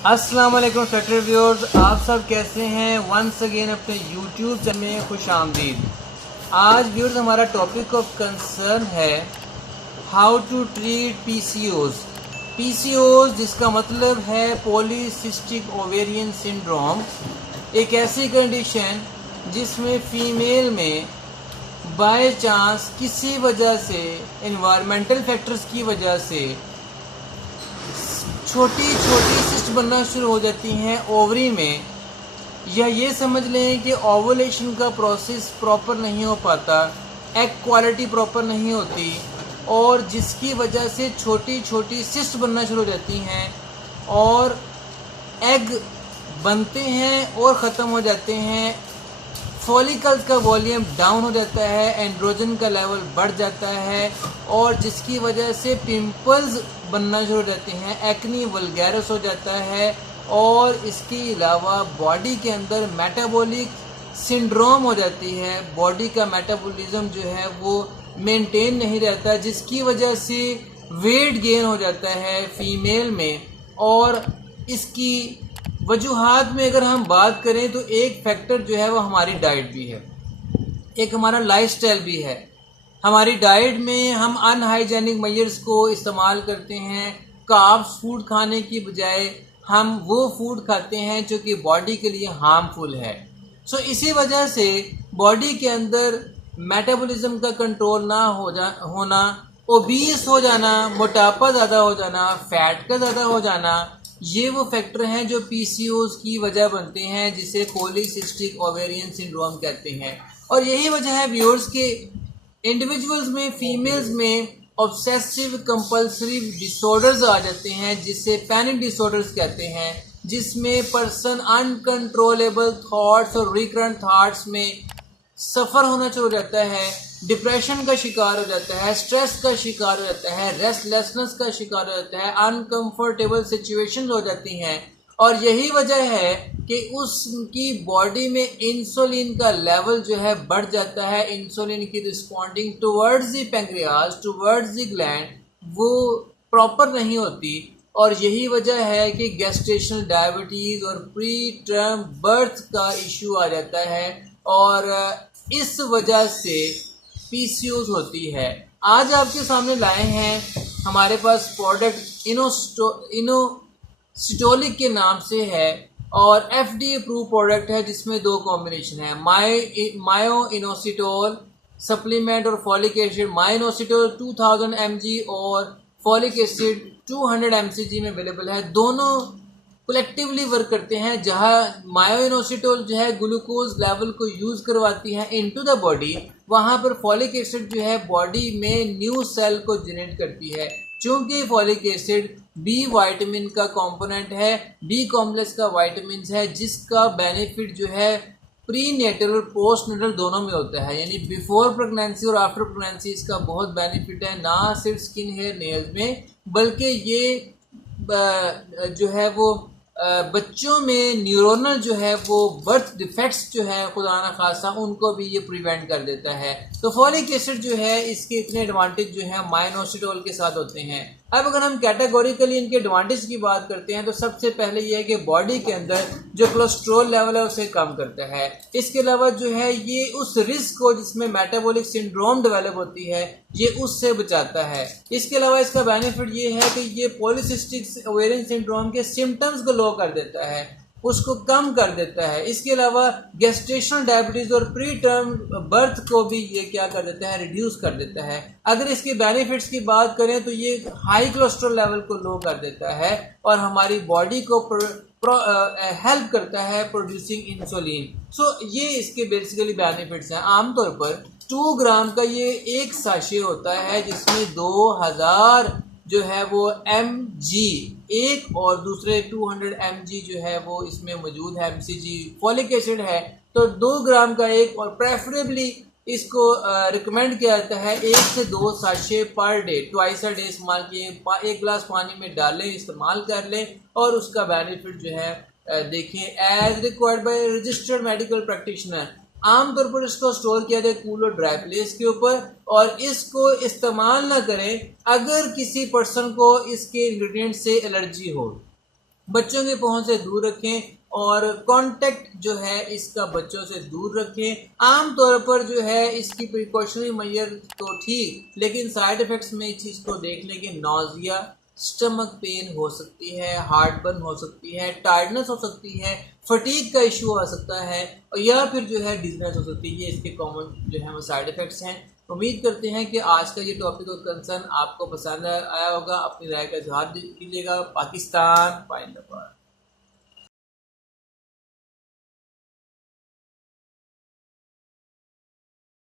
अस्सलाम वालेकुम factory viewers, आप सब कैसे हैं। वंस अगेन अपने यूट्यूब चैनल में खुश आमदीद। आज व्यूअर्स हमारा टॉपिक ऑफ कंसर्न है हाउ टू ट्रीट पीसीओज जिसका मतलब है पॉलीसिस्टिक ओवेरियन सिंड्रोम। एक ऐसी कंडीशन जिसमें फीमेल में बाय चांस किसी वजह से एनवायरमेंटल फैक्टर्स की वजह से छोटी छोटी सिस्ट बनना शुरू हो जाती हैं ओवरी में, या ये समझ लें कि ओवुलेशन का प्रोसेस प्रॉपर नहीं हो पाता, एग क्वालिटी प्रॉपर नहीं होती, और जिसकी वजह से छोटी छोटी सिस्ट बनना शुरू हो जाती हैं और एग बनते हैं और ख़त्म हो जाते हैं। फॉलिकल्स का वॉल्यूम डाउन हो जाता है, एंड्रोजन का लेवल बढ़ जाता है, और जिसकी वजह से पिंपल्स बनना शुरू हो जाते हैं, एक्नी वल्गैरस हो जाता है, और इसके अलावा बॉडी के अंदर मेटाबॉलिक सिंड्रोम हो जाती है। बॉडी का मेटाबॉलिज्म जो है वो मेंटेन नहीं रहता, जिसकी वजह से वेट गेन हो जाता है फीमेल में। और इसकी वजूहात में अगर हम बात करें तो एक फैक्टर जो है वो हमारी डाइट भी है, एक हमारा लाइफस्टाइल भी है। हमारी डाइट में हम अनहाइजेनिक मेजर्स को इस्तेमाल करते हैं। कार्ब्स फूड खाने की बजाय हम वो फूड खाते हैं जो कि बॉडी के लिए हार्मफुल है। इसी वजह से बॉडी के अंदर मेटाबॉलिज्म का कंट्रोल ना होना, ओबीस हो जाना, मोटापा ज़्यादा हो जाना, फैट का ज़्यादा हो जाना, ये वो फैक्टर हैं जो पीसीओज की वजह बनते हैं, जिसे पॉलीसिस्टिक ओवेरियन सिंड्रोम कहते हैं। और यही वजह है व्यूअर्स के इंडिविजुअल्स में, फीमेल्स में ऑब्सेसिव कंपल्सिव डिसऑर्डर्स आ जाते हैं, जिसे पैनिक डिसऑर्डर्स कहते हैं, जिसमें पर्सन अनकंट्रोलेबल थॉट्स और रिकरेंट थॉट्स में सफ़र होना शुरू हो जाता है, डिप्रेशन का शिकार हो जाता है, स्ट्रेस का शिकार हो जाता है, रेस्टलेसनेस का शिकार हो जाता है, अनकंफर्टेबल सिचुएशन हो जाती हैं। और यही वजह है कि उसकी बॉडी में इंसुलिन का लेवल जो है बढ़ जाता है। इंसुलिन की responding towards the pancreas, towards the gland, वो प्रॉपर नहीं होती। और यही वजह है कि गैस्ट्रेशनल डायबिटीज़ और प्री टर्म बर्थ का इशू आ जाता है, और इस वजह से पीसीओज होती है। आज आपके सामने लाए हैं हमारे पास प्रोडक्ट इनोसिटोलिक के नाम से है, और एफडीए अप्रूव प्रोडक्ट है, जिसमें दो कॉम्बिनेशन है, मायो इनोसिटोल सप्लीमेंट और फॉलिक एसिड। मायो इनोसिटोल 2000 mg और फॉलिक एसिड 200 mcg में अवेलेबल है। दोनों कलेक्टिवली वर्क करते हैं, जहां मायोइनोसिटोल जो है ग्लूकोज लेवल को यूज करवाती है इनटू द बॉडी, वहां पर फॉलिक एसिड जो है बॉडी में न्यू सेल को जनरेट करती है। चूंकि फॉलिक एसिड बी विटामिन का कंपोनेंट है, बी कॉम्प्लेक्स का विटामिन है, जिसका बेनिफिट जो है प्री नेटल और पोस्ट नेटल दोनों में होता है, यानी बिफोर प्रेगनेंसी और आफ्टर प्रेगनेंसी इसका बहुत बेनिफिट है, ना सिर्फ स्किन हेयर नेल्स में, बल्कि ये जो है वो बच्चों में न्यूरोनल जो है वो बर्थ डिफेक्ट्स जो है खुदा ना खासा उनको भी ये प्रिवेंट कर देता है। तो फॉलिक एसिड जो है इसके इतने एडवांटेज जो है माइनोसिटोल के साथ होते हैं। अब अगर हम कैटेगोरिकली इनके एडवांटेज की बात करते हैं तो सबसे पहले ये है कि बॉडी के अंदर जो कोलेस्ट्रॉल लेवल है उसे कम करता है। इसके अलावा जो है ये उस रिस्क को जिसमें मेटाबॉलिक सिंड्रोम डेवलप होती है, ये उससे बचाता है। इसके अलावा इसका बेनिफिट ये है कि ये पॉलीसिस्टिक ओवेरियन सिंड्रोम के सिम्टम्स को लो कर देता है, उसको कम कर देता है। इसके अलावा गेस्टेशनल डायबिटीज और प्री टर्म बर्थ को भी ये क्या कर देता है, रिड्यूस कर देता है। अगर इसके बेनिफिट्स की बात करें तो ये हाई कोलेस्ट्रॉल लेवल को लो कर देता है और हमारी बॉडी को हेल्प करता है प्रोड्यूसिंग इंसुलिन। ये इसके बेसिकली बेनिफिट्स हैं। आमतौर पर 2 ग्राम का ये एक साशे होता है, जिसमें 2000 जो है वो mg एक और दूसरे 200 mg जो है वो इसमें मौजूद है, mcg फॉलिक एसिड है। तो 2 ग्राम का एक, और प्रेफरेबली इसको रिकमेंड किया जाता है 1 से 2 sachet per day, twice a day इस्तेमाल किए, 1 गिलास पानी में डालें, इस्तेमाल कर लें, और उसका बेनिफिट जो है देखें as required by registered medical practitioner. आमतौर पर इसको स्टोर किया जाए कूल और ड्राई प्लेस के ऊपर, और इसको इस्तेमाल ना करें अगर किसी पर्सन को इसके इंग्रेडिएंट से एलर्जी हो। बच्चों के पहुंच से दूर रखें और कांटेक्ट जो है इसका बच्चों से दूर रखें। आमतौर पर जो है इसकी प्रिकॉशनरी मेजर तो ठीक, लेकिन साइड इफ़ेक्ट्स में इस चीज़ को देख लें कि नौजिया, स्टमक पेन हो सकती है, हार्ट बर्न हो सकती है, टायर्डनेस हो सकती है, फटीग का इशू आ सकता है, और या फिर जो है डिजनेस हो सकती है। ये इसके कॉमन जो है वो साइड इफ़ेक्ट्स हैं। उम्मीद करते हैं कि आज का ये टॉपिक और कंसर्न आपको पसंद आया होगा। अपनी राय का इजहार कीजिएगा। पाकिस्तान पाइंदाबाद।